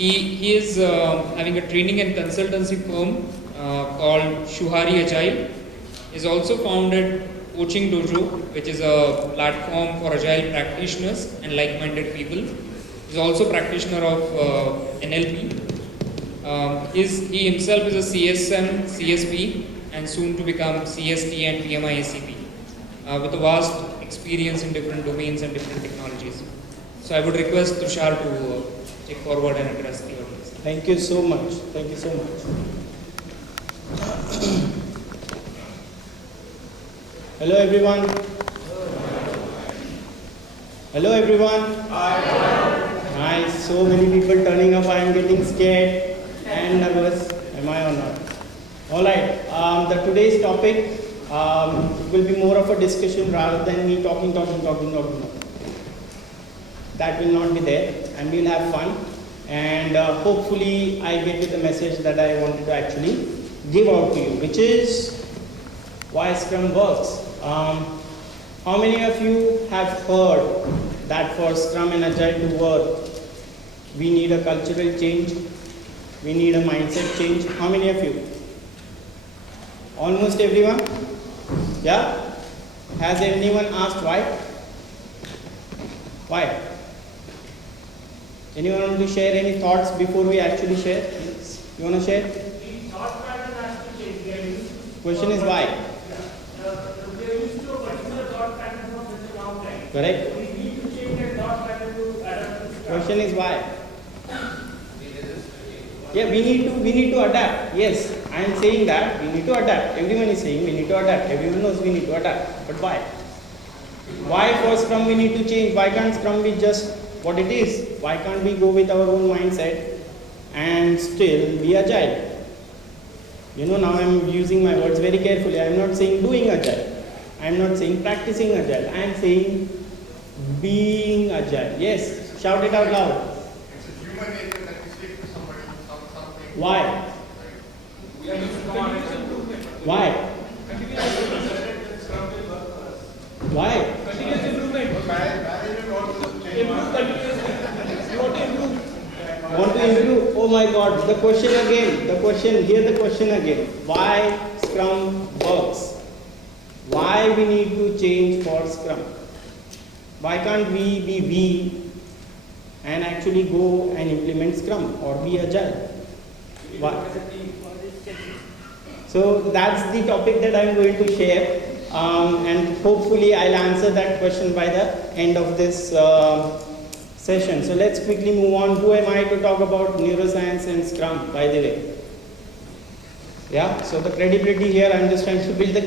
He is having a training and consultancy firm called Shuhari Agile. He's also founded Coaching Dojo, which is a platform for agile practitioners and like-minded people. He's also a practitioner of NLP. He himself is a CSM, CSP, and soon to become CST and PMI ACP, with a vast experience in different domains and different technologies. So I would request Tushar to take forward and address the audience. Thank you so much. Thank you so much. Hello everyone. Hello everyone. Nice. So many people turning up. I am getting scared and nervous. Am I or not? All right. The today's topic will be more of a discussion rather than me talking. That will not be there, and we'll have fun. And hopefully, I get to the message that I wanted to actually give out to you, which is why Scrum works. How many of you have heard that for Scrum and Agile to work, we need a cultural change, we need a mindset change? How many of you? Almost everyone? Yeah? Has anyone asked why? Why? Anyone want to share any thoughts before we actually share? You want to share? The thought pattern has to change. They are used to Question is why? they are used to a particular thought pattern for such a long time. Correct? We need to change that thought pattern to adapt to Scrum. Question is why? Yeah, we need to adapt. Yes, I am saying that we need to adapt. Everyone is saying we need to adapt. Everyone knows we need to adapt. But why? Why for Scrum we need to change? Why can't Scrum be just what it is? Why can't we go with our own mindset and still be agile? You know, now I am using my words very carefully. I am not saying doing agile. I am not saying practicing agile. I am saying being agile. Yes, shout it out loud. It's a human nature that we stick to somebody, something. Why? Why? Why? Continuous improvement. Management wants to change. Improve continuously. You want to improve. Want to improve? Oh my God, the question again. Hear the question again. Why Scrum works? Why we need to change for Scrum? Why can't we be we and actually go and implement Scrum or be agile? Why? So that's the topic that I'm going to share, and hopefully I'll answer that question by the end of this session. So let's quickly move on. Who am I to talk about neuroscience and Scrum, by the way? Yeah, so the credibility here, I'm just trying to build the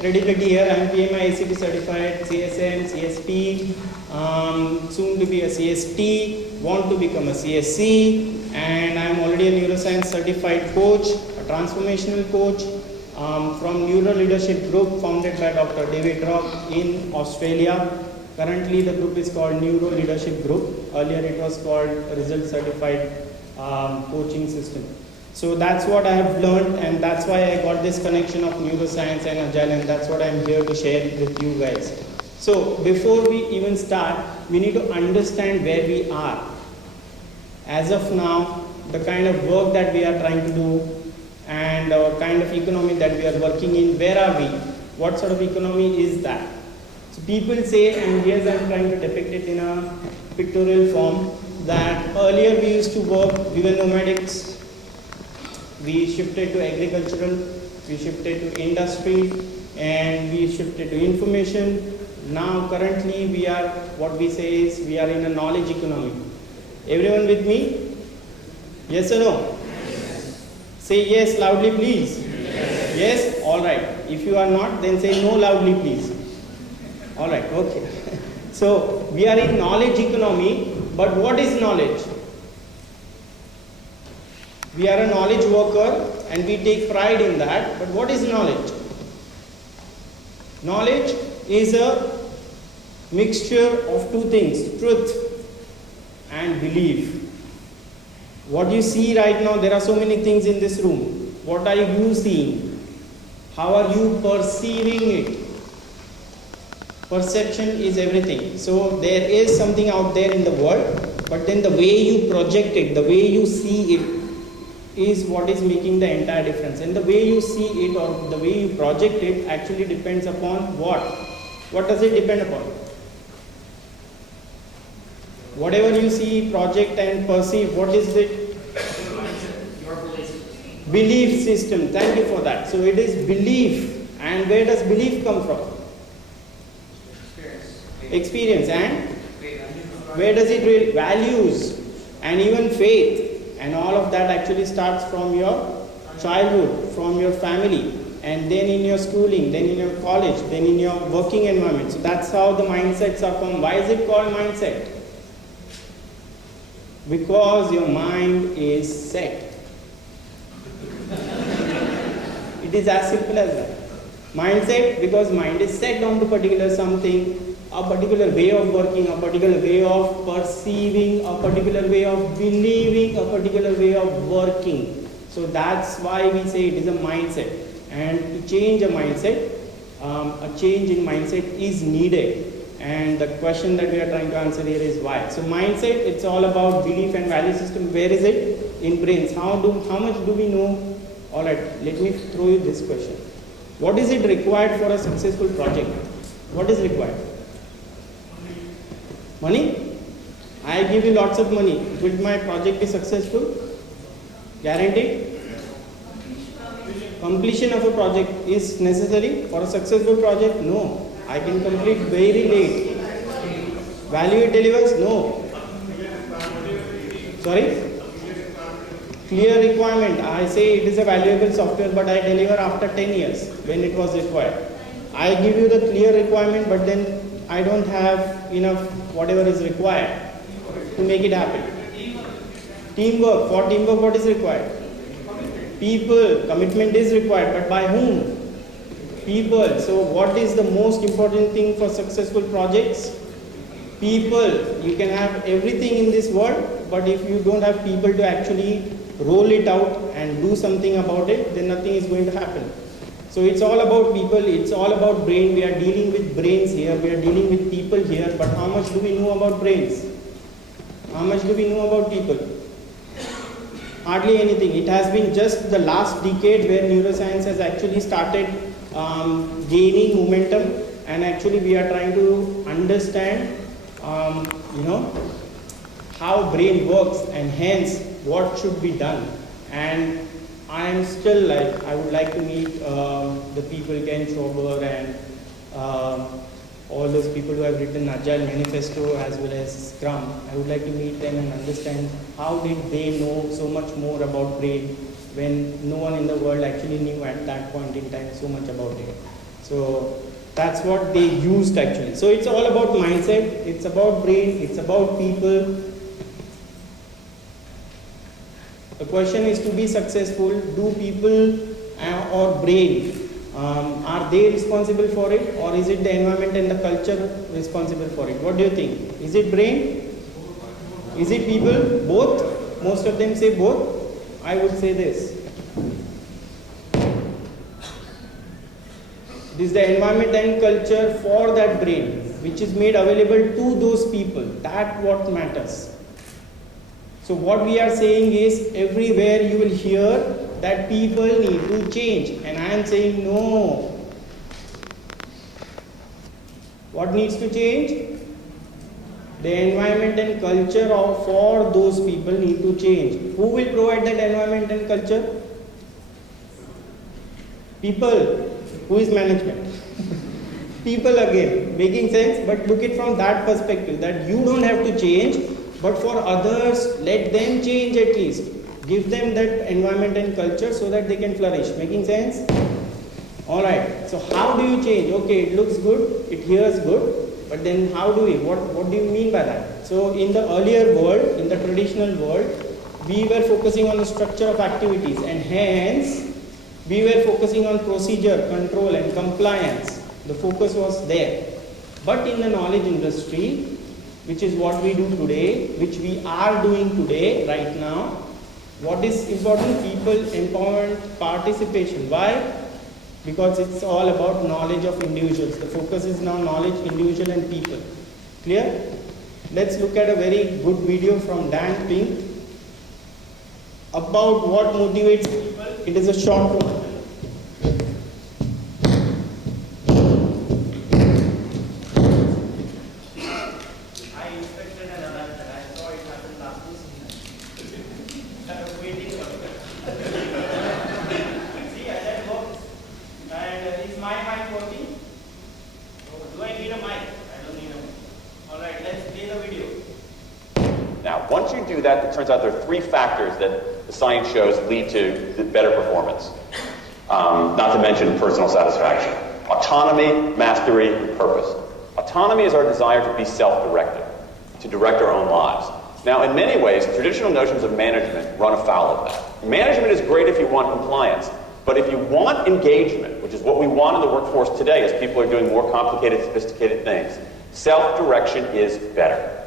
credibility here. I'm PMI ACP certified, CSM, CSP, soon to be a CST, want to become a CSC, and I'm already a neuroscience certified coach, a transformational coach from Neuro Leadership Group founded by Dr. David Rock in Australia. Currently the group is called Neuro Leadership Group. Earlier it was called Result Certified Coaching System. So that's what I have learned, and that's why I got this connection of neuroscience and agile, and that's what I'm here to share with you guys. So before we even start, we need to understand where we are. As of now, the kind of work that we are trying to do and our kind of economy that we are working in, where are we? What sort of economy is that? So people say, and here's I'm trying to depict it in a pictorial form, that earlier we used to work, we were nomadics. We shifted to agricultural, we shifted to industry, and we shifted to information. Now currently we are, what we say is, we are in a knowledge economy. Everyone with me? Yes or no? Yes. Say yes loudly please. Yes. Yes? Alright. If you are not, then say no loudly please. Alright, okay. So we are in knowledge economy, but what is knowledge? We are a knowledge worker and we take pride in that, but what is knowledge? Knowledge is a mixture of two things, truth and belief. What you see right now, there are so many things in this room. What are you seeing? How are you perceiving it? Perception is everything. So there is something out there in the world but then the way you project it, the way you see it is what is making the entire difference. And the way you see it or the way you project it actually depends upon what? What does it depend upon? Whatever you see, project and perceive, what is it? Belief system. Thank you for that. So it is belief. And where does belief come from? Experience. And where does it really? Values and even faith. And all of that actually starts from your childhood, from your family, and then in your schooling, then in your college, then in your working environment. So that's how the mindsets are formed. Why is it called mindset? Because your mind is set. It is as simple as that. Mindset, because mind is set on to particular something, a particular way of working, a particular way of perceiving, a particular way of believing, a particular way of working. So that's why we say it is a mindset. And to change a mindset, a change in mindset is needed. And the question that we are trying to answer here is why. So mindset, it's all about belief and value system. Where is it? In brains. How much do we know? All right, let me throw you this question. What is it required for a successful project? What is required? Money? I give you lots of money. Will my project be successful? Guaranteed? Completion of a project is necessary for a successful project? No. I can complete very late. Value it delivers? No. Sorry? Clear requirement. I say it is a valuable software, but I deliver after 10 years when it was required. I give you the clear requirement, but then I don't have enough whatever is required to make it happen. Teamwork. For teamwork, what is required? People. Commitment is required, but by whom? People. So what is the most important thing for successful projects? People. You can have everything in this world, but if you don't have people to actually roll it out and do something about it, then nothing is going to happen. So it's all about people, it's all about brain. We are dealing with brains here, we are dealing with people here, but how much do we know about brains? How much do we know about people? Hardly anything. It has been just the last decade where neuroscience has actually started gaining momentum, and actually we are trying to understand how brain works and hence what should be done. And I am still I would like to meet the people, Ken Schober and all those people who have written Agile Manifesto as well as Scrum. I would like to meet them and understand how did they know so much more about brain when no one in the world actually knew at that point in time so much about it. So that's what they used actually. So it's all about mindset, it's about brain, it's about people. The question is, to be successful, do people or brain, are they responsible for it, or is it the environment and the culture responsible for it? What do you think? Is it brain? Is it people? Both? Most of them say both. I would say this. It is the environment and culture for that brain, which is made available to those people. That's what matters. So what we are saying is, everywhere you will hear that people need to change, and I am saying no. What needs to change? The environment and culture for those people need to change. Who will provide that environment and culture? People. Who is management? People again. Making sense? But look it from that perspective, that you don't have to change, but for others, let them change at least. Give them that environment and culture so that they can flourish. Making sense? Alright, so how do you change? Okay, it looks good, it hears good, but then how do we? What do you mean by that? So in the earlier world, in the traditional world, we were focusing on the structure of activities, and hence we were focusing on procedure, control and compliance. The focus was there. But in the knowledge industry, which is what we do today, which we are doing today, right now, what is important? People, empowerment, participation. Why? Because it's all about knowledge of individuals. The focus is now knowledge, individual and people. Clear? let's look at a very good video from Dan Pink about what motivates people. It is a short one. I inspected an alert and I saw it happen last week. I was waiting for it. See, that works. And is my mic working? Do I need a mic? I don't need a mic. Alright, let's play the video. Now, once you do that, it turns out there are 3 factors that the science shows lead to the better performance. Not to mention personal satisfaction. Autonomy, mastery, and purpose. Autonomy is our desire to be self-directed, to direct our own lives. Now, in many ways, traditional notions of management run afoul of that. Management is great if you want compliance, but if you want engagement, which is what we want in the workforce today as people are doing more complicated, sophisticated things, self-direction is better.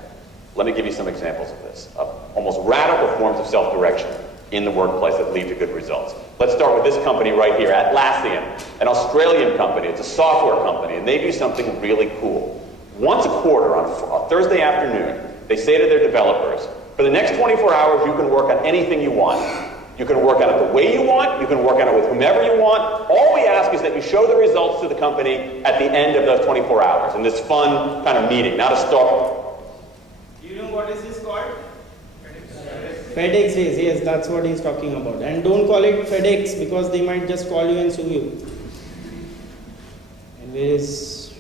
Let me give you some examples of this, of almost radical forms of self-direction in the workplace that lead to good results. Let's start with this company right here, Atlassian, an Australian company. It's a software company, and they do something really cool. Once a quarter, on a Thursday afternoon, they say to their developers, for the next 24 hours, you can work on anything you want. You can work on it the way you want. You can work on it with whomever you want. All we ask is that you show the results to the company at the end of those 24 hours in this fun kind of meeting, not a star. You know what is this called? FedEx days, yes, that's what he's talking about. And don't call it FedEx because they might just call you and sue you. Anyways,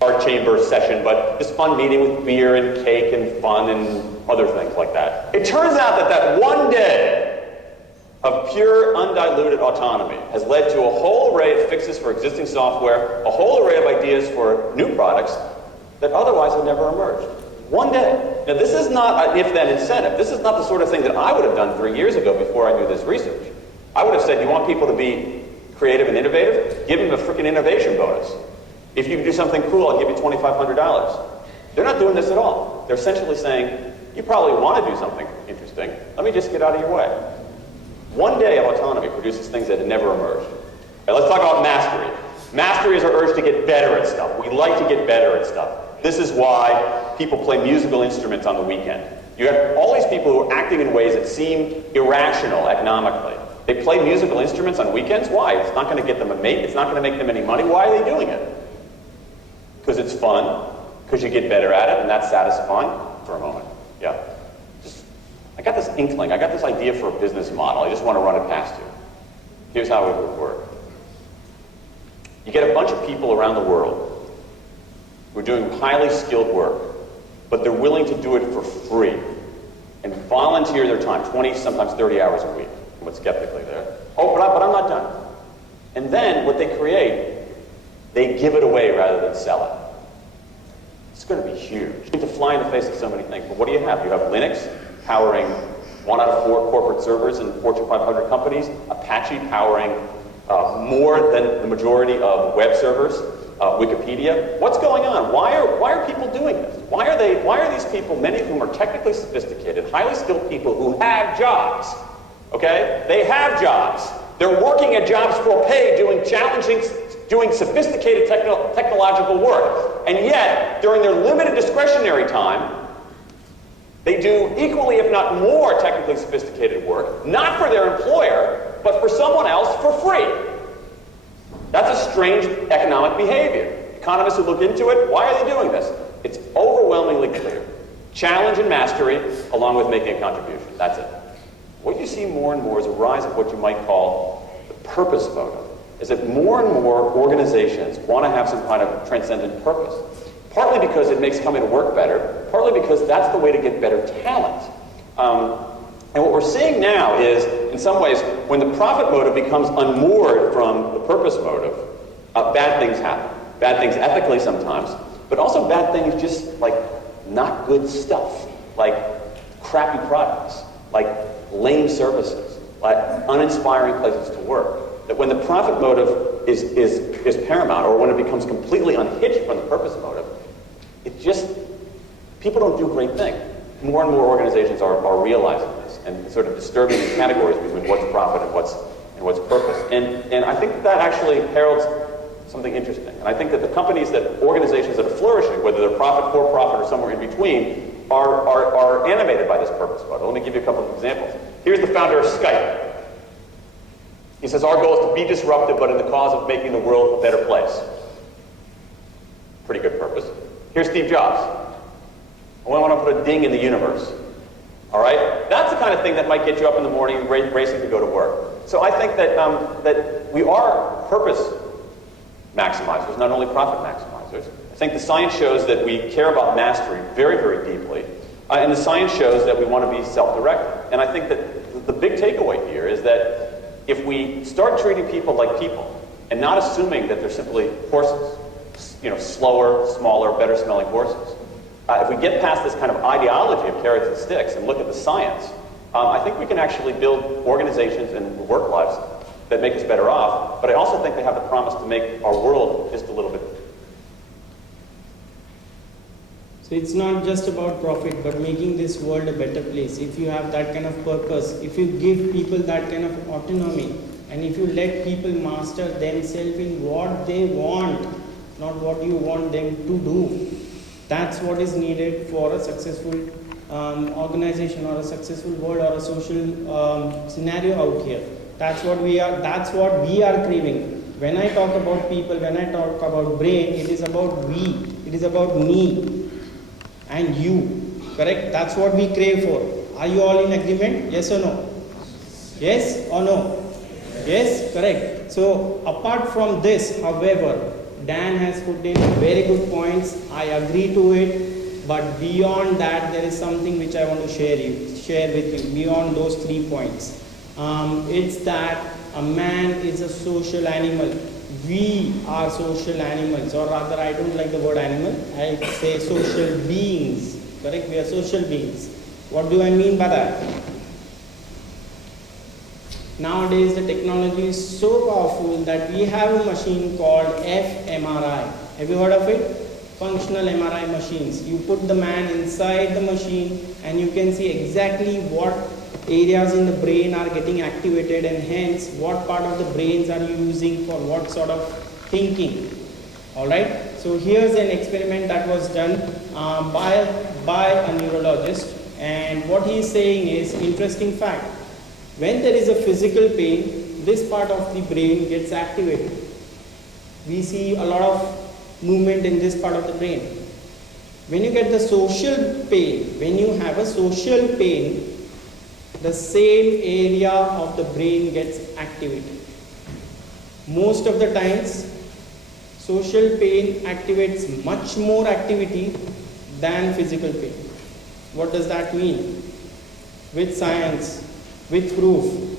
Our chamber session, but this fun meeting with beer and cake and fun and other things like that. It turns out that that one day of pure, undiluted autonomy has led to a whole array of fixes for existing software, a whole array of ideas for new products that otherwise would never emerged. One day. Now, this is not an if-then incentive. This is not the sort of thing that I would have done 3 years ago before I knew this research. I would have said, you want people to be creative and innovative? Give them a freaking innovation bonus. If you can do something cool, I'll give you $2,500. They're not doing this at all. They're essentially saying, you probably want to do something interesting. Let me just get out of your way. One day of autonomy produces things that had never emerged. Now, let's talk about mastery. Mastery is our urge to get better at stuff. We like to get better at stuff. This is why people play musical instruments on the weekend. You have all these people who are acting in ways that seem irrational economically. They play musical instruments on weekends. Why? It's not going to get them a mate. It's not going to make them any money. Why are they doing it? Because it's fun, because you get better at it, and that's satisfying for a moment. Yeah. I got this inkling. I got this idea for a business model. I just want to run it past you. Here's how it would work. You get a bunch of people around the world who are doing highly skilled work, but they're willing to do it for free and volunteer their time, 20, sometimes 30 hours a week. I went skeptically there. Oh, but I'm not done. And then what they create, they give it away rather than sell it. It's going to be huge. You need to fly in the face of so many things. But what do you have? You have Linux powering 1 out of 4 corporate servers in Fortune 500 companies, Apache powering more than the majority of web servers, Wikipedia. What's going on? Why are people doing this? Why are these people, many of whom are technically sophisticated, highly skilled people who have jobs? Okay? They have jobs. They're working at jobs for pay, doing sophisticated technological work. And yet, during their limited discretionary time, they do equally, if not more, technically sophisticated work, not for their employer, but for someone else for free. That's a strange economic behavior. Economists who look into it, why are they doing this? It's overwhelmingly clear. Challenge and mastery, along with making a contribution. That's it. What you see more and more is a rise of what you might call the purpose motive. Is that more and more organizations want to have some kind of transcendent purpose. Partly because it makes coming to work better, partly because that's the way to get better talent. And what we're seeing now is, in some ways, when the profit motive becomes unmoored from the purpose motive, bad things happen. Bad things ethically sometimes, but also bad things just like not good stuff, like crappy products, like lame services, like uninspiring places to work. That when the profit motive is paramount, or when it becomes completely unhitched from the purpose motive, it just, people don't do great things. More and more organizations are realizing this and sort of disturbing the categories between what's profit and what's purpose. And I think that actually heralds something interesting. And I think that the companies organizations that are flourishing, whether they're profit, for profit, or somewhere in between, are animated by this purpose model. Let me give you a couple of examples. Here's the founder of Skype. He says, our goal is to be disruptive, but in the cause of making the world a better place. Pretty good purpose. Here's Steve Jobs. I want to put a ding in the universe. All right? That's the kind of thing that might get you up in the morning racing to go to work. So I think that, that we are purpose maximizers, not only profit maximizers. I think the science shows that we care about mastery very, very deeply. And the science shows that we want to be self-directed. And I think that the big takeaway here is that if we start treating people like people and not assuming that they're simply horses, slower, smaller, better smelling horses, if we get past this kind of ideology of carrots and sticks and look at the science, I think we can actually build organizations and work lives that make us better off, but I also think they have the promise to make our world just a little bit. So it's not just about profit, but making this world a better place. If you have that kind of purpose, if you give people that kind of autonomy, and if you let people master themselves in what they want, not what you want them to do, that's what is needed for a successful organization or a successful world or a social scenario out here. That's what we are craving. When I talk about people, when I talk about brain, it is about we, it is about me and you, correct? That's what we crave for. Are you all in agreement? Yes or no? Yes or no? Yes, correct. So apart from this, however, Dan has put in very good points. I agree to it, but beyond that, there is something which I want to share with you. Beyond those 3 points, it's that a man is a social animal. We are social animals, or rather, I don't like the word animal. I say social beings. Correct? We are social beings. What do I mean by that? Nowadays, the technology is so powerful that we have a machine called fMRI. Have you heard of it? Functional MRI machines. You put the man inside the machine and you can see exactly what areas in the brain are getting activated and hence what part of the brains are you using for what sort of thinking. Alright, so here's an experiment that was done by a neurologist, and what he is saying is interesting fact. When there is a physical pain, this part of the brain gets activated. We see a lot of movement in this part of the brain. When you get the social pain, when you have a social pain, the same area of the brain gets activated. Most of the times, social pain activates much more activity than physical pain. What does that mean? With science, with proof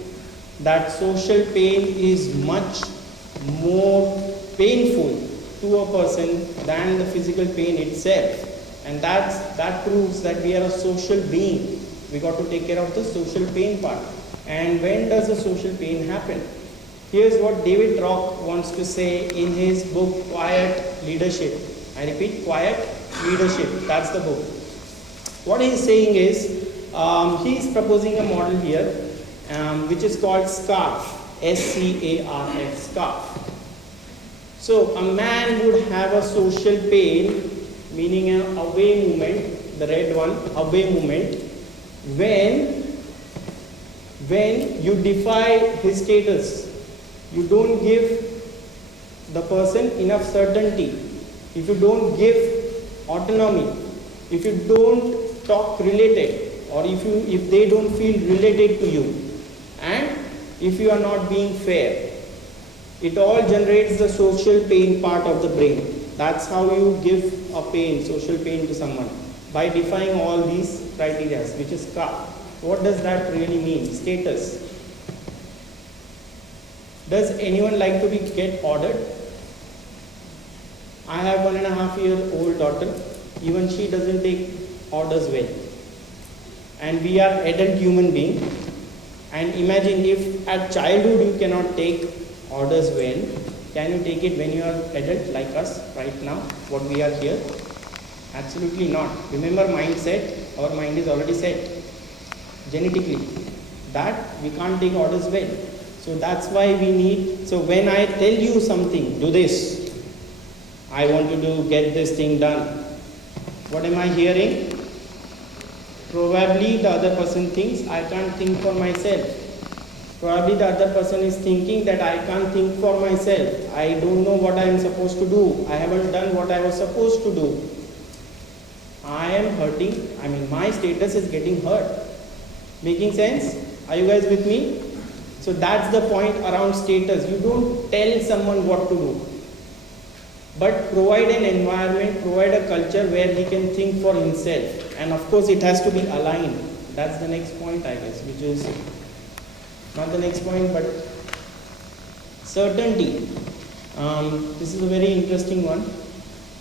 that social pain is much more painful to a person than the physical pain itself. And that proves that we are a social being. We got to take care of the social pain part. And when does the social pain happen? Here's what David Rock wants to say in his book, Quiet Leadership. I repeat, Quiet Leadership. That's the book. What he's saying is, he's proposing a model here, which is called SCARF, S-C-A-R-F, SCARF. So a man would have a social pain, meaning an away movement, the red one, away movement, when you defy his status. You don't give the person enough certainty. If you don't give autonomy, if you don't talk related, or if they don't feel related to you, and if you are not being fair, it all generates the social pain part of the brain. That's how you give a pain, social pain to someone, by defying all these criteria, which is SCARF. What does that really mean? Status. Does anyone like to get ordered? I have 1.5-year-old daughter. Even she doesn't take orders well. And we are adult human beings. And imagine if at childhood you cannot take orders well, can you take it when you are adult like us right now, what we are here? Absolutely not. Remember mindset, our mind is already set genetically that we can't take orders well. So that's why we need, so when I tell you something, do this, I want you to get this thing done. What am I hearing? Probably the other person thinks I can't think for myself. Probably the other person is thinking that I can't think for myself. I don't know what I am supposed to do. I haven't done what I was supposed to do. I am hurting. I mean, my status is getting hurt. Making sense? Are you guys with me? So that's the point around status. You don't tell someone what to do, but provide an environment, provide a culture where he can think for himself. And of course, it has to be aligned. That's the next point, I guess, which is not the next point, but certainty. This is a very interesting one,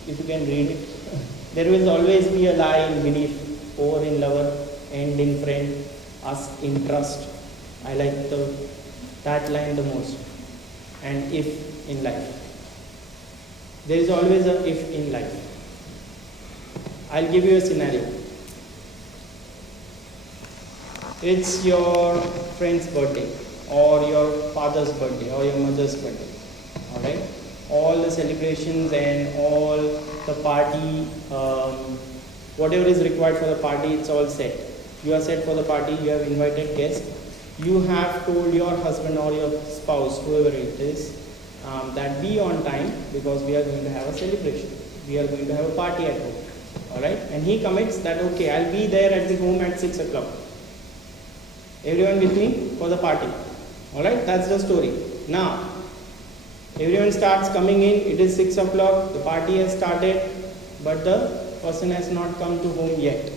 if you can read it. There will always be a lie in belief, over in lover, end in friend, us in trust. I like that line the most. And if in life. There is always a if in life. I'll give you a scenario. It's your friend's birthday, or your father's birthday, or your mother's birthday. Alright? All the celebrations and all the party, whatever is required for the party, it's all set. You are set for the party, you have invited guests. You have told your husband or your spouse, whoever it is, that be on time because we are going to have a celebration. We are going to have a party at home. Alright? And he commits that, okay, I'll be there at the home at 6 o'clock. Everyone with me for the party. Alright? That's the story. Now, everyone starts coming in, it is 6 o'clock, the party has started, but the person has not come to home yet.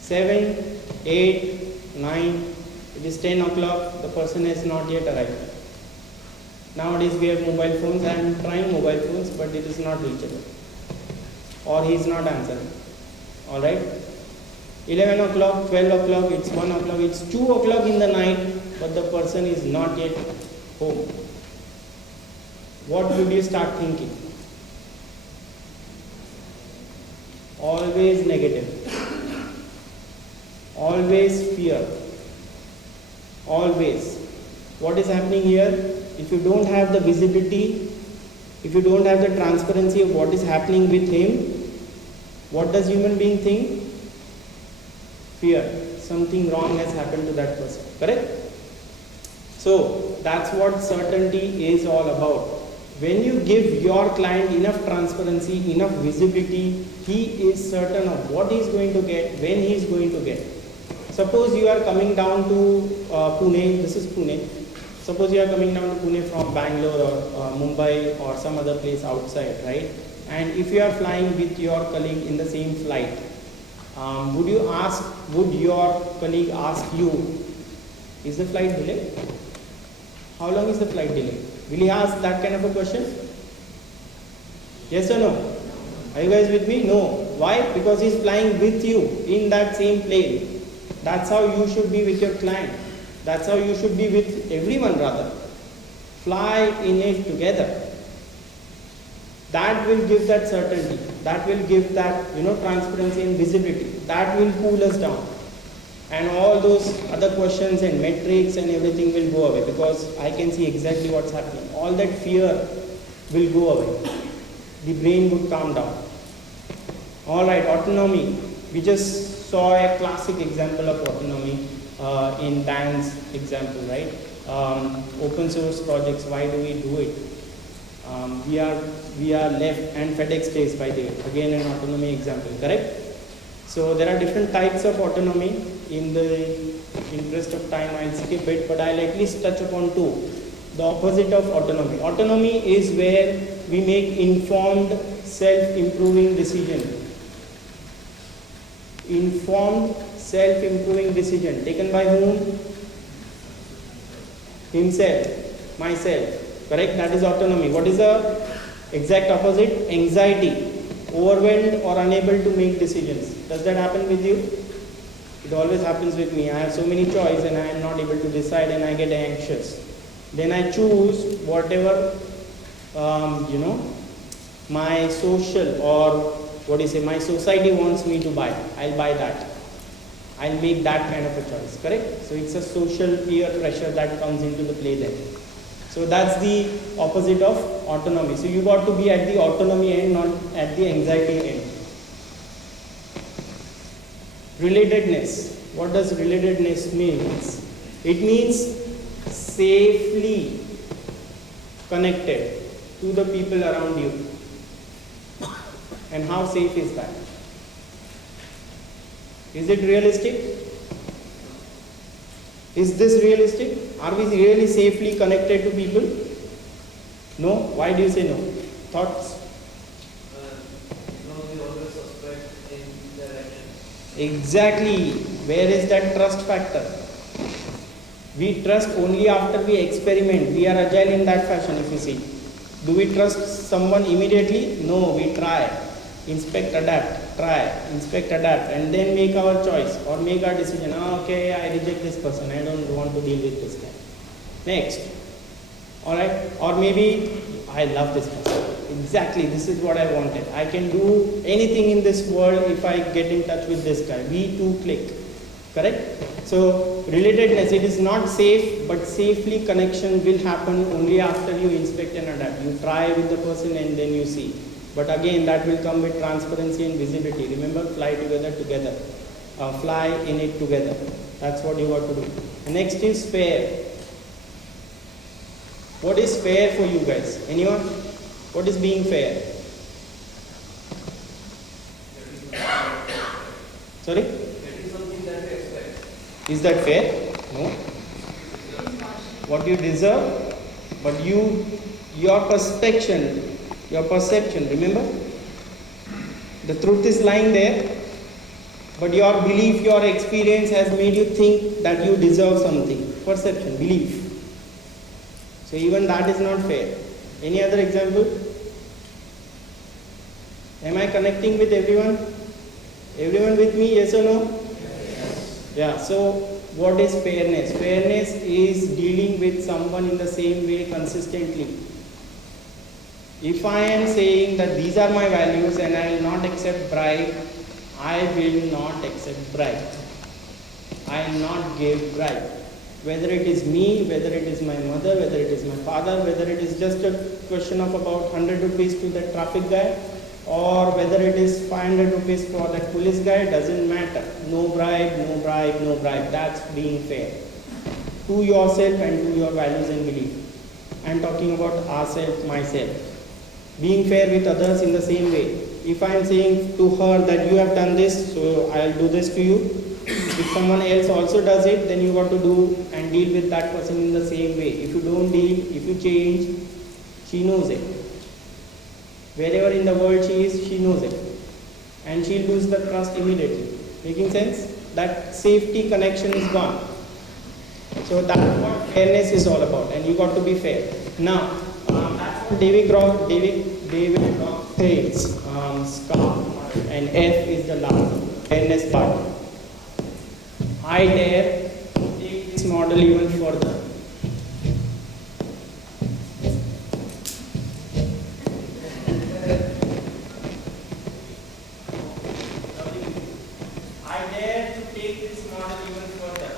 7, 8, 9, it is 10 o'clock, the person has not yet arrived. Nowadays we have mobile phones. I am trying mobile phones, but it is not reachable. Or he is not answering. Alright? 11 o'clock, 12 o'clock, it's 1 o'clock, it's 2 o'clock in the night, but the person is not yet home. What would you start thinking? Always negative. Always fear. Always. What is happening here? If you don't have the visibility, if you don't have the transparency of what is happening with him, what does human being think? Fear. Something wrong has happened to that person. Correct? So, that's what certainty is all about. When you give your client enough transparency, enough visibility, he is certain of what he is going to get, when he is going to get. Suppose you are coming down to Pune, this is Pune. Suppose you are coming down to Pune from Bangalore or Mumbai or some other place outside, right? And if you are flying with your colleague in the same flight, would your colleague ask you, is the flight delayed? How long is the flight delayed? Will he ask that kind of a question? Yes or no? Are you guys with me? No. Why? Because he is flying with you in that same plane. That's how you should be with your client. That's how you should be with everyone rather. Fly in it together. That will give that certainty. That will give that, transparency and visibility. That will cool us down. And all those other questions and metrics and everything will go away because I can see exactly what's happening. All that fear will go away. The brain would calm down. Alright, autonomy. We just saw a classic example of autonomy in Dan's example, right? Open source projects, why do we do it? We are left, and FedEx Days, by the way, again an autonomy example, correct? So there are different types of autonomy. In the interest of time, I'll skip it, but I'll at least touch upon two. The opposite of autonomy. Autonomy is where we make informed, self-improving decision. Informed, self-improving decision taken by whom? Himself, myself. Correct? That is autonomy. What is the exact opposite? Anxiety, overwhelmed or unable to make decisions. Does that happen with you? It always happens with me. I have so many choices and I am not able to decide and I get anxious. Then I choose whatever, my social or my society wants me to buy. I'll buy that. I'll make that kind of a choice, correct? So it's a social peer pressure that comes into the play there. So that's the opposite of autonomy. So you got to be at the autonomy end, not at the anxiety end. Relatedness. What does relatedness means? It means safely connected to the people around you. And how safe is that? Is it realistic? Is this realistic? Are we really safely connected to people? No? Why do you say no? Thoughts? We always suspect in their actions. Exactly. Where is that trust factor? We trust only after we experiment. We are agile in that fashion, if you see. Do we trust someone immediately? No, we try. Inspect, adapt, try, inspect, adapt, and then make our choice or make our decision. Okay, I reject this person. I don't want to deal with this guy. Next. Alright? Or maybe I love this person. Exactly, this is what I wanted. I can do anything in this world if I get in touch with this guy. We two click. Correct? So, relatedness, it is not safe, but safely connection will happen only after you inspect and adapt. You try with the person and then you see. But again, that will come with transparency and visibility. Remember, fly together. Fly in it together. That's what you got to do. Next is fair. What is fair for you guys? Anyone? What is being fair? Sorry? That is something that we expect. Is that fair? No. What you deserve, but your perception, remember? The truth is lying there, but your belief, your experience has made you think that you deserve something. Perception, belief. So even that is not fair. Any other example? Am I connecting with everyone? Everyone with me, yes or no? Yes. Yeah, so what is fairness? Fairness is dealing with someone in the same way consistently. If I am saying that these are my values and I will not accept bribe, I will not accept bribe. I will not give bribe. Whether it is me, whether it is my mother, whether it is my father, whether it is just a question of about 100 rupees to that traffic guy, or whether it is 500 rupees for that police guy, doesn't matter. No bribe, no bribe, no bribe. That's being fair. To yourself and to your values and belief. I'm talking about ourselves, myself. Being fair with others in the same way. If I am saying to her that you have done this, so I'll do this to you. If someone else also does it, then you got to do and deal with that person in the same way. If you don't deal, if you change, she knows it. Wherever in the world she is, she knows it. And she'll lose the trust immediately. Making sense? That safety connection is gone. So that's what fairness is all about. And you got to be fair. Now, that's what David Groff says. Scarf and F is the last fairness part. I dare take this model even further. I dare to take this model even further.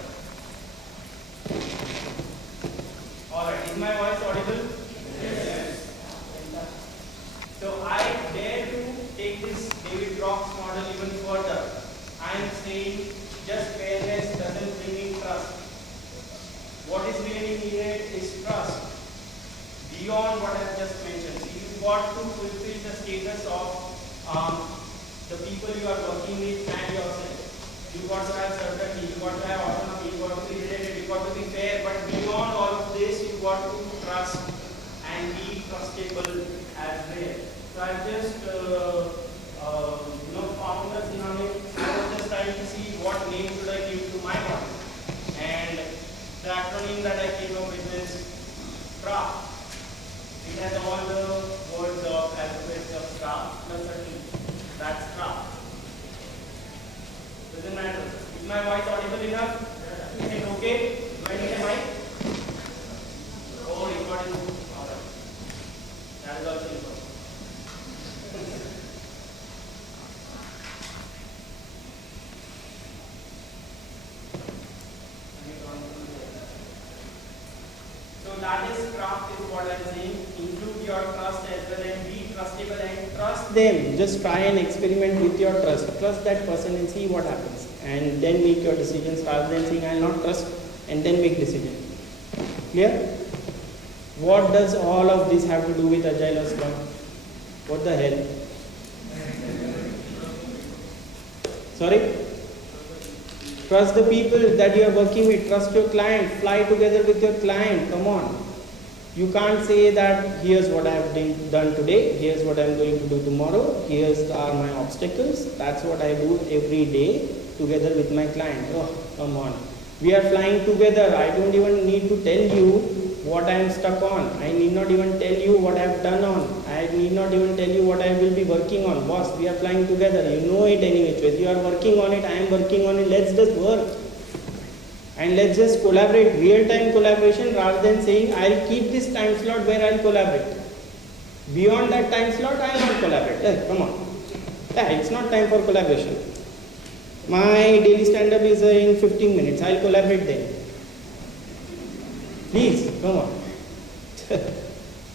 Alright, is my voice audible? Yes. So I dare to take this David Groff's model even further. I am saying just fairness doesn't bring in trust. What is really needed is trust beyond what I have just mentioned. So you've got to fulfill the status of the people you are working with and yourself. You've got to have certainty, you've got to have autonomy, you've got to be related, you've got to be fair, but beyond all of this, you've got to trust and be trustable as well. So I've just found a synonym. I was just trying to see what name should I give to my model. And the acronym that I came up with is CRAFT. It has all the words of alphabets of CRAFT plus a T. That's CRAFT. Doesn't matter. Is my voice audible enough? Is it okay? Do I need a mic? Oh, recording. Alright. That is also important. So that is CRAFT what I'm saying. Include your trust as well and be trustable and trust them. Just try and experiment with your trust. Trust that person and see what happens. And then make your decisions rather than saying I'll not trust and then make decisions. Clear? What does all of this have to do with Agile or Scrum? What the hell? Sorry? Trust the people that you are working with. Trust your client. Fly together with your client. Come on. You can't say that here's what I have done today, here's what I'm going to do tomorrow, here's are my obstacles. That's what I do every day together with my client. Oh, come on. We are flying together. I don't even need to tell you what I am stuck on. I need not even tell you what I have done on. I need not even tell you what I will be working on. Boss, we are flying together. You know it any which way. You are working on it, I am working on it. Let's just work. And let's just collaborate, real-time collaboration rather than saying I'll keep this time slot where I'll collaborate. Beyond that time slot, I'll not collaborate. Hey, come on. Yeah, it's not time for collaboration. My daily stand-up is in 15 minutes. I'll collaborate then. Please, come on.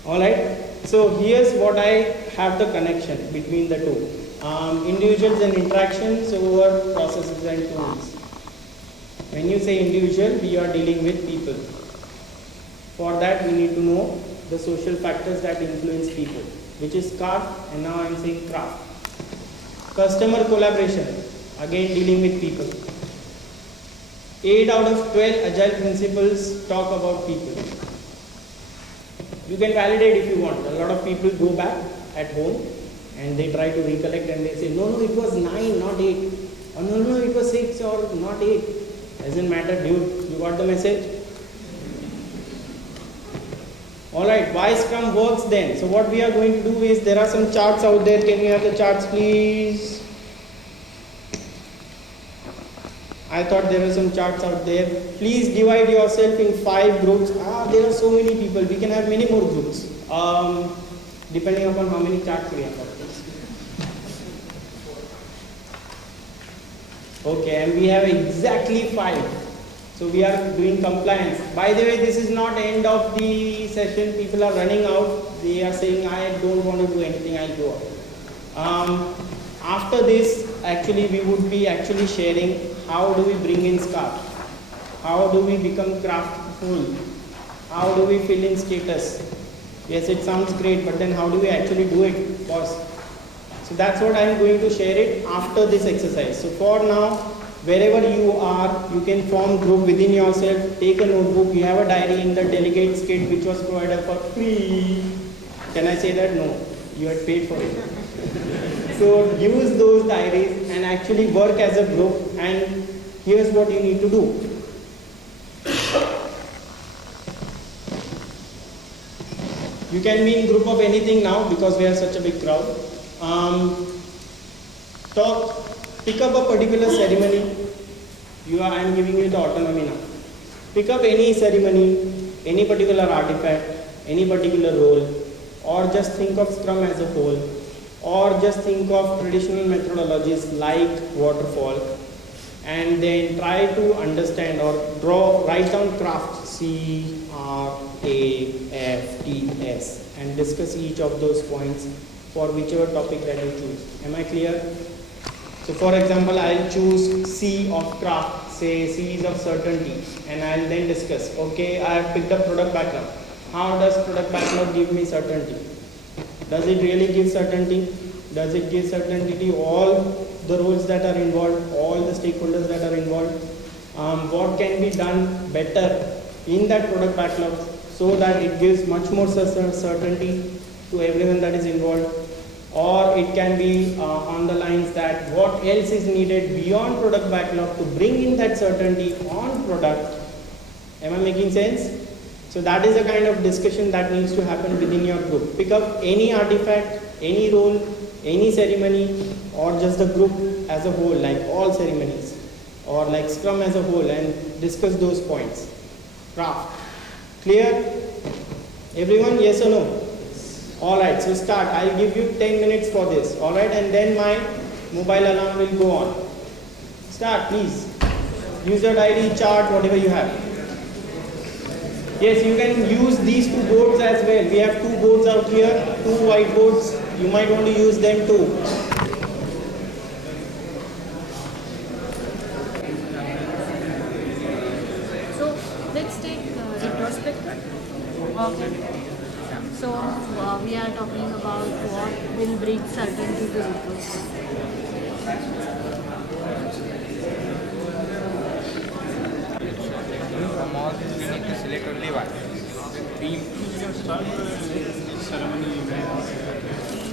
Alright. So here's what I have the connection between the two. Individuals and interactions over processes and tools. When you say individual, we are dealing with people. For that, we need to know the social factors that influence people, which is craft, and now I am saying craft. Customer collaboration, again dealing with people. 8 out of 12 agile principles talk about people. You can validate if you want. A lot of people go back at home and they try to recollect and they say, no, it was 9, not 8. Or no, it was 6 or not 8. Doesn't matter, dude. You got the message? Alright, why Scrum works then? So what we are going to do is, there are some charts out there. Can we have the charts please? I thought there were some charts out there. Please divide yourself in 5 groups. There are so many people. We can have many more groups. Depending upon how many charts we have. Okay, and we have exactly 5. So we are doing compliance. By the way, this is not end of the session. People are running out. They are saying, I don't want to do anything, I'll go out. After this, actually we would be actually sharing how do we bring in Scarf? How do we become craftful? How do we fill in status? Yes, it sounds great, but then how do we actually do it, boss? So that's what I am going to share it after this exercise. So for now, wherever you are, you can form group within yourself, take a notebook, you have a diary in the delegates kit which was provided for free. Can I say that? No, you had paid for it. So use those diaries and actually work as a group, and here's what you need to do. You can be in group of anything now because we are such a big crowd. Pick up a particular ceremony. I am giving you the autonomy now. Pick up any ceremony, any particular artifact, any particular role, or just think of Scrum as a whole, or just think of traditional methodologies like waterfall, and then try to understand or write down craft C, R, A, F, T, S, and discuss each of those points for whichever topic that you choose. Am I clear? So for example, I'll choose C of craft, say C is of certainty, and I'll then discuss, okay, I have picked up product backlog. How does product backlog give me certainty? Does it really give certainty? Does it give certainty to all the roles that are involved, all the stakeholders that are involved? What can be done better in that product backlog so that it gives much more certainty to everyone that is involved? Or it can be on the lines that what else is needed beyond product backlog to bring in that certainty on product. Am I making sense? So that is the kind of discussion that needs to happen within your group. Pick up any artifact, any role, any ceremony, or just the group as a whole, like all ceremonies, or like Scrum as a whole, and discuss those points. Craft. Clear? Everyone, yes or no? Alright, so start. I'll give you 10 minutes for this. Alright, and then my mobile alarm will go on. Start, please. Use your diary, chart, whatever you have. Yes, you can use these two boards as well. We have two boards out here, two whiteboards. You might want to use them too. So let's take retrospective. Okay. So we are talking about what will bring certainty to retrospective. From all this, we need to select only one.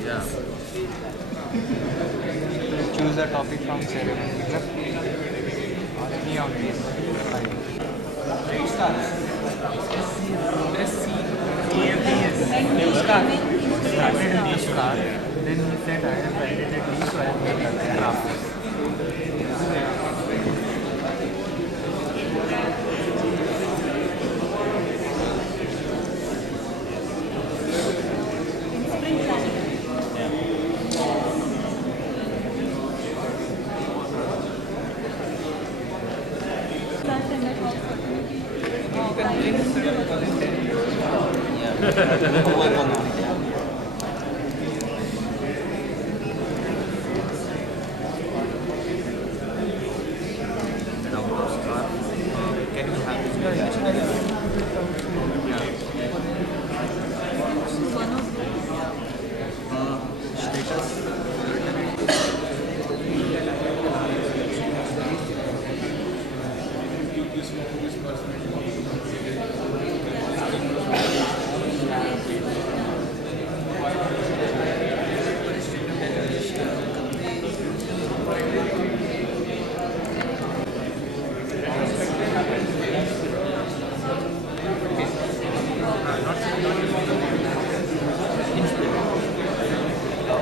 Yeah. So choose a topic from ceremony. Or any of these. Right start. Let's see. Started at the start. Then he said I have validated these, so I have made that after.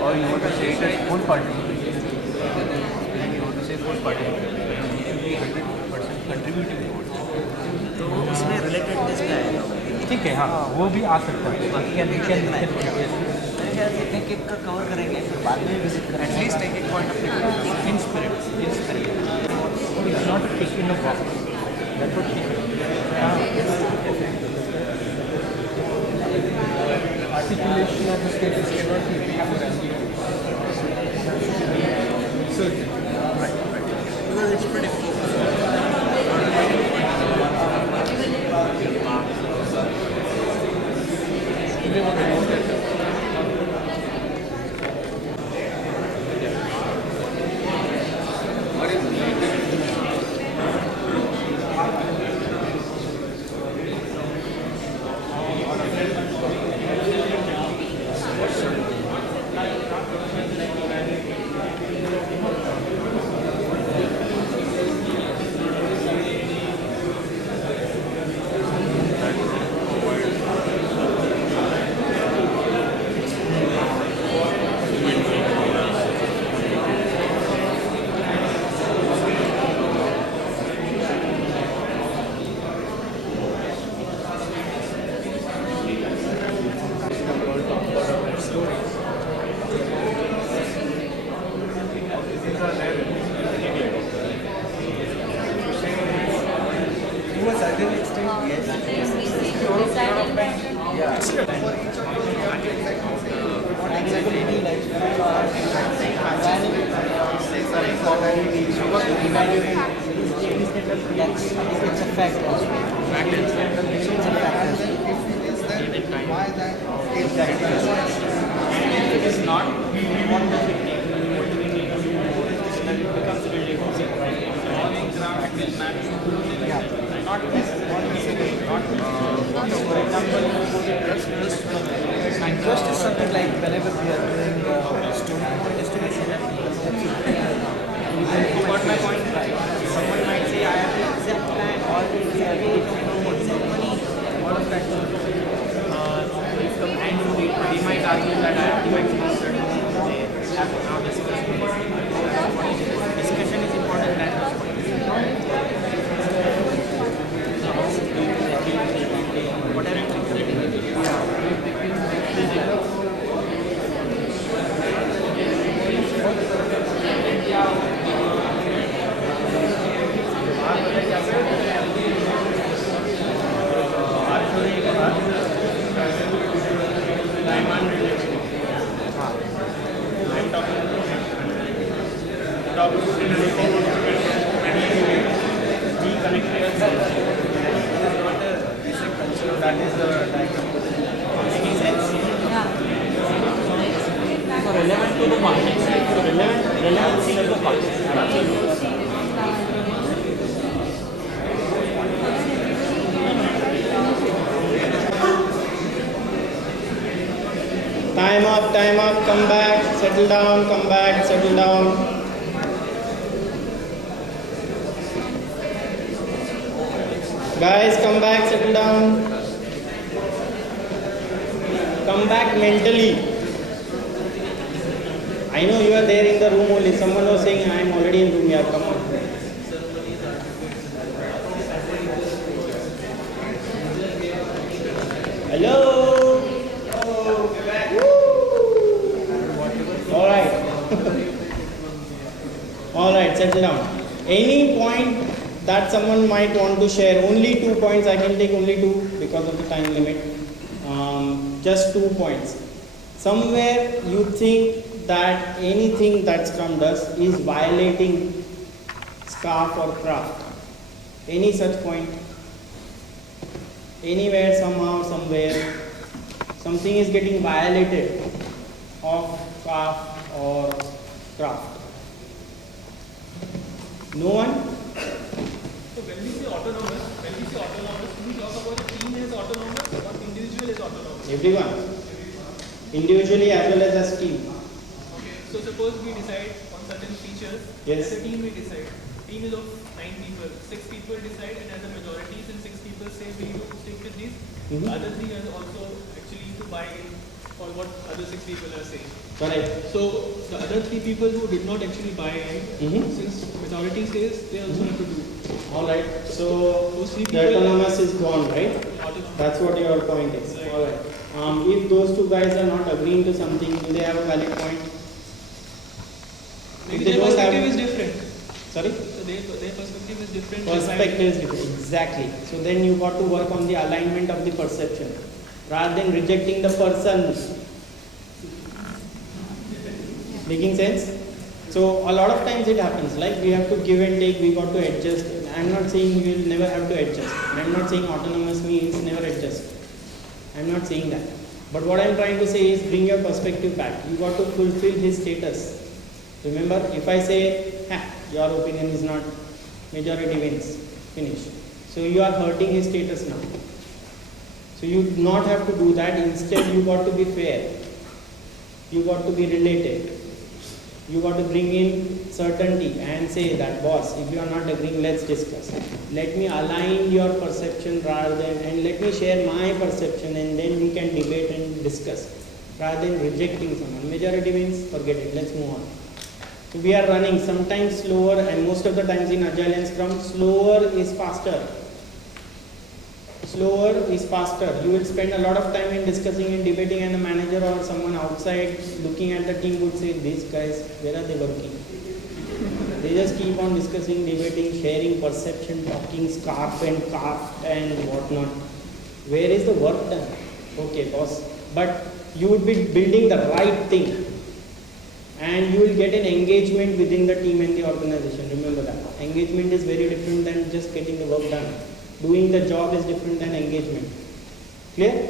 Or you want to say it as full party. You want to say full party. You should be 100% contributing towards it. तो उसमें related this क्या है? ठीक है, हाँ वो भी आ सकता है. बाकी का डिटेल में एक एक का कवर करेंगे, फिर बाद में विजिट करेंगे. At least एक point of view. In spirit. In spirit. It's not a tick in the box. That's what she said. Articulation of the status cannot be represented. So, right. Because it's pretty It's a fact also. It's a fact also. If it is not, we want the technique. What do we need to do? Then it becomes really easy. Following graph will match. Not necessarily. For example, And trust is something like whenever we are doing student estimation. you got my point, right? Someone might say, I have the exact plan, or we have exact money. What is that? And we might argue that I have the maximum certainty. They have to now discuss this. Discussion is important at this point. Whatever. time up, come back, settle down, come back, settle down. Guys, come back, settle down. Come back mentally. I know you are there in the room only. Someone was saying, I am already in room here. Come on. Hello. All right. All right, settle down. Any point that someone might want to share? Only 2 points. I can take only 2 because of the time limit. Just 2 points. Somewhere you think that anything that Scrum does is violating SCARF or craft. Any such point? Anywhere, somehow, somewhere, something is getting violated of SCARF or craft. No one? So when we say autonomous, do we talk about the team is autonomous or one individual is autonomous? Everyone. Individually as well as team. Okay, so suppose we decide on certain features. Yes. As a team we decide. Team is of 9 people. 6 people decide, and as a majority, since 6 people say we need to stick with these, other 3 are also actually to buy in for what other 6 people are saying. Correct. So the other 3 people who did not actually buy in, since majority says, they also have to do. Alright. So Those 3 the people autonomous is gone, right? That's what your point is. Alright. If those 2 guys are not agreeing to something, do they have a valid point? Maybe If they their don't have- perspective is different. Sorry? So their perspective is different. Perspective is different. Exactly. So then you got to work on the alignment of the perception rather than rejecting the person. Making sense? So a lot of times it happens, like we have to give and take, we got to adjust. I'm not saying you will never have to adjust. I'm not saying autonomous means never adjust. I'm not saying that. But what I'm trying to say is bring your perspective back. You got to fulfill his status. Remember, if I say, your opinion is not, majority wins, finish. So you are hurting his status now. So you do not have to do that. Instead, you got to be fair. You got to be related. You got to bring in certainty and say that, boss, if you are not agreeing, let's discuss. Let me align your perception rather than, and let me share my perception, and then we can debate and discuss. Rather than rejecting someone. Majority wins, forget it, let's move on. So we are running sometimes slower, and most of the times in Agile and Scrum, slower is faster. Slower is faster. You will spend a lot of time in discussing and debating, and the manager or someone outside looking at the team would say, these guys, where are they working? They just keep on discussing, debating, sharing perception, talking scarf and craft and whatnot. Where is the work done? Okay, boss. But you would be building the right thing. And you will get an engagement within the team and the organization. Remember that. Engagement is very different than just getting the work done. Doing the job is different than engagement. Clear?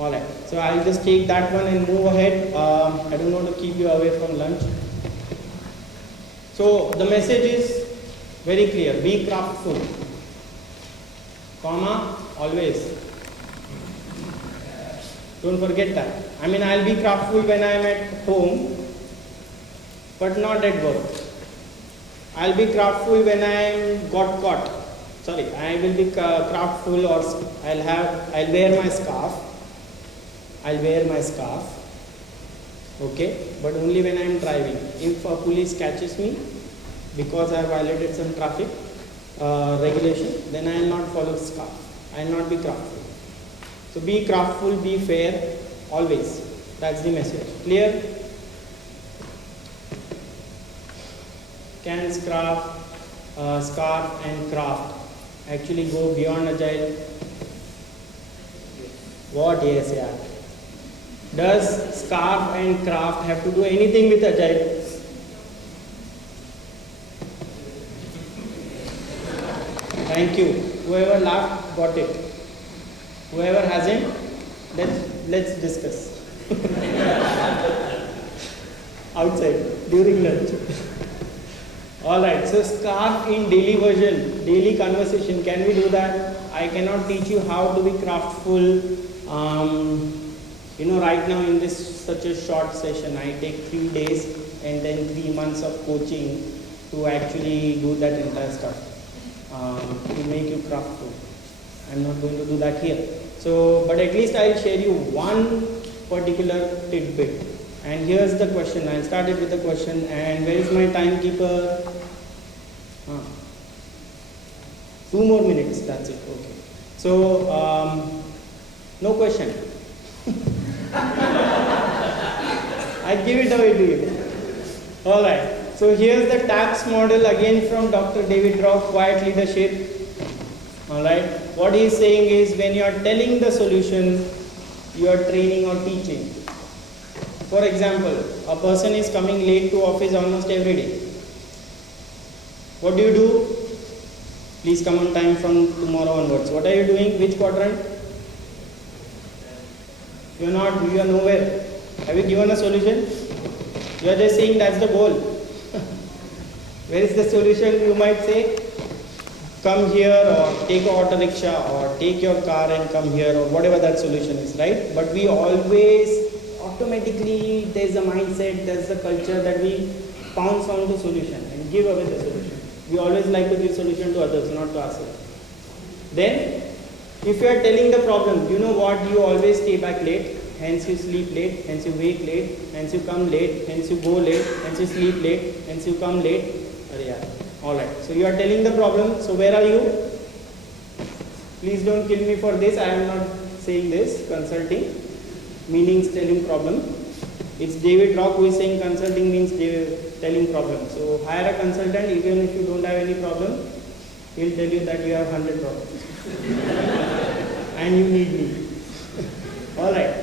Alright. So I'll just take that one and move ahead. I don't want to keep you away from lunch. So the message is very clear. Be craftful. Comma, always. Don't forget that. I mean, I'll be craftful when I'm at home, but not at work. I'll be craftful when I'm got caught. Sorry, I will be craftful, or I'll wear my scarf. I'll wear my scarf. Okay, but only when I'm driving. If a police catches me because I violated some traffic regulation, then I will not follow scarf. I will not be craftful. So be craftful, be fair, always. That's the message. Clear? Can scarf and craft actually go beyond Agile? What? Yes, yeah. Does scarf and craft have to do anything with Agile? Thank you. Whoever laughed got it. Whoever hasn't, let's discuss. Outside, during lunch. Alright, so scarf in daily version, daily conversation, can we do that? I cannot teach you how to be craftful You know, right now in this such a short session, I take 3 days and then 3 months of coaching to actually do that entire stuff, to make you craftful. I'm not going to do that here. So, but at least I'll share you one particular tidbit. And here's the question. I'll start it with the question. And where is my timekeeper? 2 more minutes. That's it. Okay. So, no question. I give it away to you. All right. So here's the TAPS model again from Dr. David Rock, Quiet Leadership. All right. What he is saying is when you are telling the solution, you are training or teaching. For example, a person is coming late to office almost every day. What do? Please come on time from tomorrow onwards. What are you doing? Which quadrant? You are nowhere. Have you given a solution? You are just saying that's the goal. Where is the solution? You might say, come here or take a auto rickshaw or take your car and come here or whatever that solution is, right? But we always automatically, there's a mindset, there's a culture that we pounce on the solution and give away the solution. We always like to give solution to others, not to ourselves. Then, if you are telling the problem, you know what, you always stay back late, hence you sleep late, hence you wake late, hence you come late, hence you go late, hence you sleep late, hence you come late. Alright, so you are telling the problem, so where are you? Please don't kill me for this, I am not saying this, consulting, meaning telling problem. It's David Rock who is saying consulting means telling problem. So hire a consultant, even if you don't have any problem, he'll tell you that you have 100 problems. And you need me. Alright.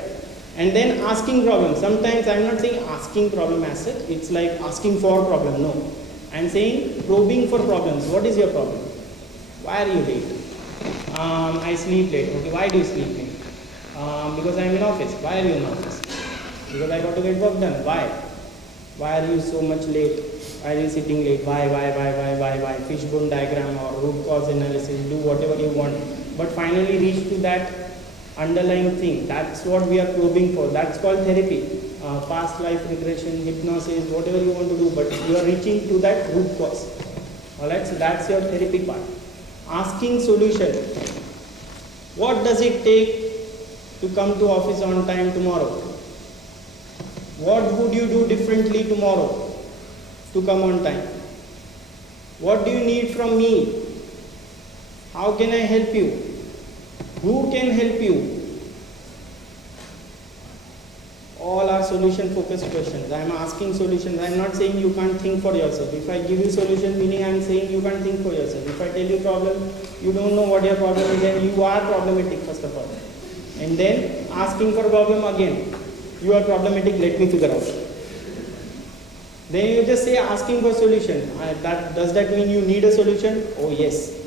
And then asking problem. Sometimes I'm not saying asking problem as such, it's like asking for problem, no. I'm saying probing for problems. What is your problem? Why are you late? I sleep late. Okay, why do you sleep late? Because I'm in office. Why are you in office? Because I got to get work done. Why? Why are you so much late? Why are you sitting late? Why? Fishbone diagram or root cause analysis, do whatever you want. But finally reach to that underlying thing. That's what we are probing for. That's called therapy. Past life regression, hypnosis, whatever you want to do, but you are reaching to that root cause. Alright, so that's your therapy part. Asking solution. What does it take to come to office on time tomorrow? What would you do differently tomorrow to come on time? What do you need from me? How can I help you? Who can help you? All are solution focused questions. I am asking solutions. I am not saying you can't think for yourself. If I give you solution, meaning I am saying you can't think for yourself. If I tell you problem, you don't know what your problem is, then you are problematic first of all. And then asking for problem again. You are problematic, let me figure out. Then you just say asking for solution. Does that mean you need a solution? Oh yes.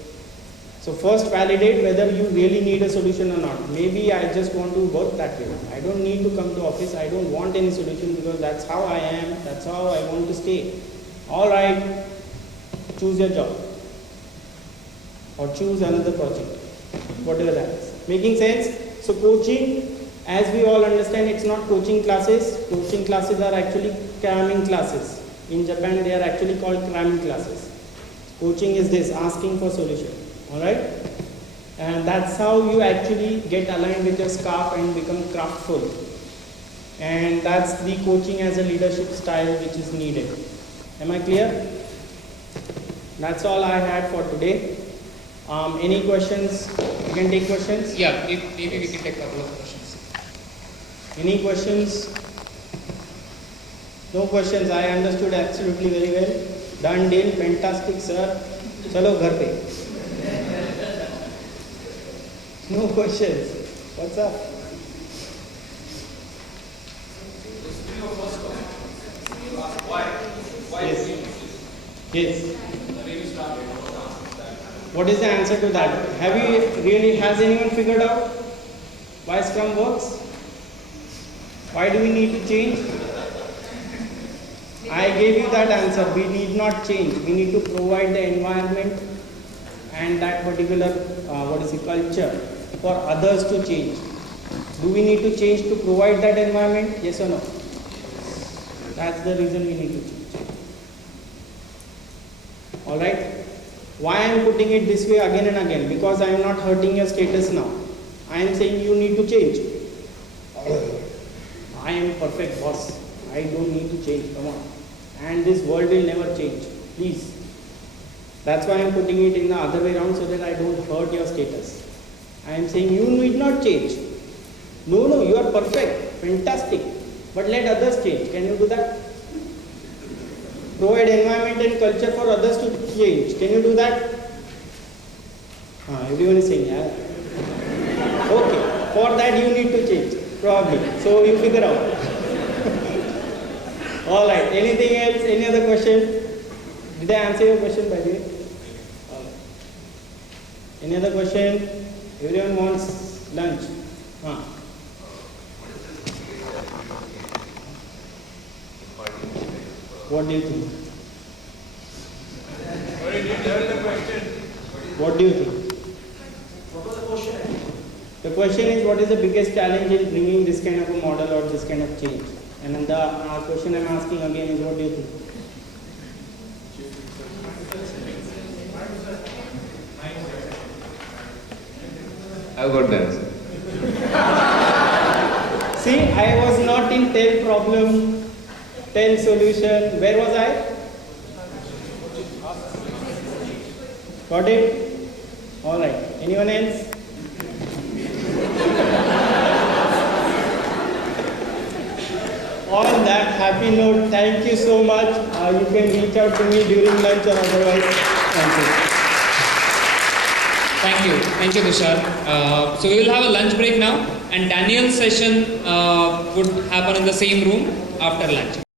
So first validate whether you really need a solution or not. Maybe I just want to work that way. I don't need to come to office. I don't want any solution because that's how I am. That's how I want to stay. Alright, choose your job. Or choose another project. Whatever that is. Making sense? So coaching, as we all understand, it's not coaching classes. Coaching classes are actually cramming classes. In Japan, they are actually called cramming classes. Coaching is this, asking for solution. Alright? And that's how you actually get aligned with your scarf and become craftful. And that's the coaching as a leadership style which is needed. Am I clear? That's all I had for today. Any questions? You can take questions? Yeah, maybe we can take a couple of questions. Any questions? No questions. I understood absolutely very well. Done deal. Fantastic, sir. Chalo ghar pe. No questions. What's up? Yes. Yes. What is the answer to that? Has anyone figured out why Scrum works? Why do we need to change? I gave you that answer. We need not change. We need to provide the environment and that particular culture for others to change. Do we need to change to provide that environment? Yes or no? That's the reason we need to change. Alright? Why I am putting it this way again and again? Because I am not hurting your status now. I am saying you need to change. I am perfect boss. I don't need to change. Come on. And this world will never change. Please. That's why I am putting it in the other way around so that I don't hurt your status. I am saying you need not change. No, you are perfect. Fantastic. But let others change. Can you do that? Provide environment and culture for others to change. Can you do that? Everyone is saying, yeah. Okay. For that you need to change. Probably. So you figure out. Alright. Anything else? Any other question? Did I answer your question by the way? Alright. Any other question? Everyone wants lunch. What do you think? What do you think? What was the question? The question is, what is the biggest challenge in bringing this kind of a model or this kind of change? And then the question I'm asking again is, what do you think? I've got the answer. See, I was not in 10 problem, 10 solution. Where was I? Got it? Alright. Anyone else? On that happy note, thank you so much. You can reach out to me during lunch or otherwise. Thank you. Thank you, Tushar. So we will have a lunch break now, and Daniel's session would happen in the same room after lunch.